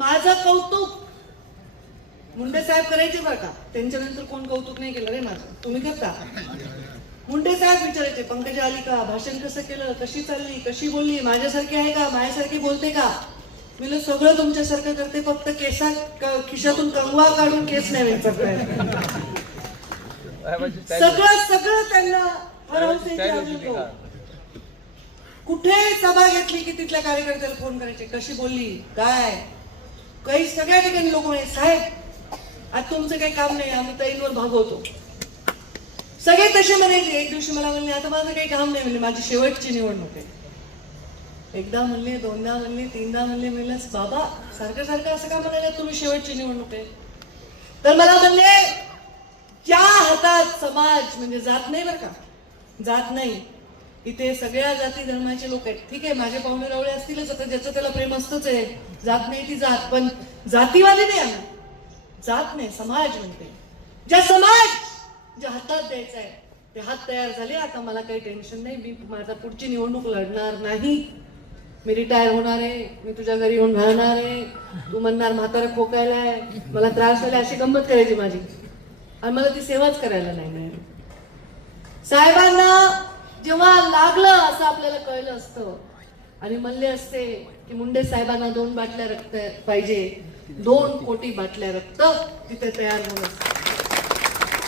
माझं कौतुक मुंडे साहेब करायचे बरं का, त्यांच्यानंतर कोण कौतुक नाही केलं रे माझं, तुम्ही करता. मुंडे साहेब विचारायचे पंकजा आली का, भाषण कसं केलं, कशी चालली, कशी बोलली, माझ्यासारखी आहे का, माझ्यासारखी बोलते का. मी सगळं तुमच्यासारखं करते, फक्त खिशातून कंगवा काढून केस नाही विचारताय. सगळं सगळं त्यांना कुठे सभा घेतली की तिथल्या कार्यकर्त्याला फोन करायचे, कशी बोलली काय. काही सगळ्या ठिकाणी लोक म्हणे साहेब आज तुमचं काही काम नाही, आम्ही ताईंवर भागवतो. सगळे तसे म्हणायचे. एक दिवशी मला म्हणले आता माझं काही काम नाही, म्हणले माझी शेवटची निवडणूक आहे. एकदा म्हणले, दोनदा म्हणले, तीनदा म्हणले. म्हणलं बाबा सारखं सारखं असं का म्हणाले तुम्ही शेवटची निवडणूक आहे. तर मला म्हणले ज्या हातात समाज म्हणजे जात नाही बरं का, जात नाही. इथे सगळ्या जाती धर्माचे लोक आहेत. ठीक आहे माझे पाहुणे रावळे असतीलच, आता ज्याचं त्याला प्रेम असतच आहे. जात नाही ती जात, पण जातीवादी नाही आम्ही. जात नाही समाज म्हणते. ज्या समाज ज्या हातात द्यायचा आहे ते हात तयार झाले. आता मला काही टेन्शन नाही, मी माझा पुढची निवडणूक लढणार नाही. मी रिटायर होणार आहे, मी तुझ्या घरी येऊन राहणार आहे. तू म्हणणार म्हातारा खोकायलाय, मला त्रास झाला, अशी गंमत करायची माझी. आणि मला ती सेवाच करायला नाही मिळाली. साहेबांना जेव्हा लागलं असं आपल्याला कळलं असतं आणि म्हणले असते की मुंडे साहेबांना 2 बाटल्या रक्त पाहिजे, 2 कोटी बाटल्या रक्त तिथे तयार होऊन असतं.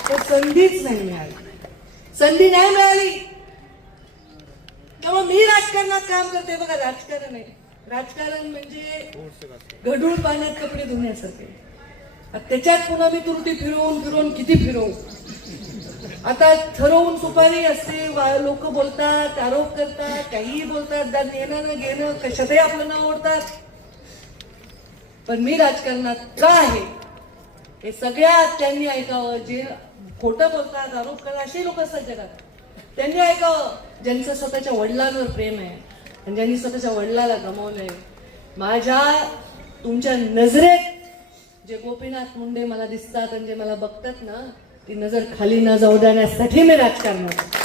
तर संधीच नाही मिळाली, संधी नाही मिळाली. तेव्हा मी राजकारणात काम करते. बघा राजकारण आहे, राजकारण म्हणजे गढूळ पाण्यात कपडे धुण्यासारखे. त्याच्यात पुन्हा मी तुरटी फिरवून फिरवून किती फिरवू. आता ठरवून सुपारी असते, लोक बोलतात, आरोप करतात, काहीही बोलतात, येणं न घेणं कशातही आपलं नाव ओढतात. पण मी राजकारणात का आहे हे सगळ्यात त्यांनी ऐकावं. जे खोटं बोलतात, आरोप करतात असे लोक असतात जगात, त्यांनी ऐकावं. ज्यांचं स्वतःच्या वडिलांवर प्रेम आहे आणि ज्यांनी स्वतःच्या वडिलाला गमावलंय. माझ्या तुमच्या नजरेत जे गोपीनाथ मुंडे मला दिसतात आणि जे मला बघतात ना, ती नजर खाली न जाऊ देण्यासाठी मी राजकारणात.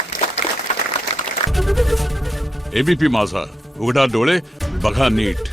एबीपी माझा, उघडा डोळे बघा नीट.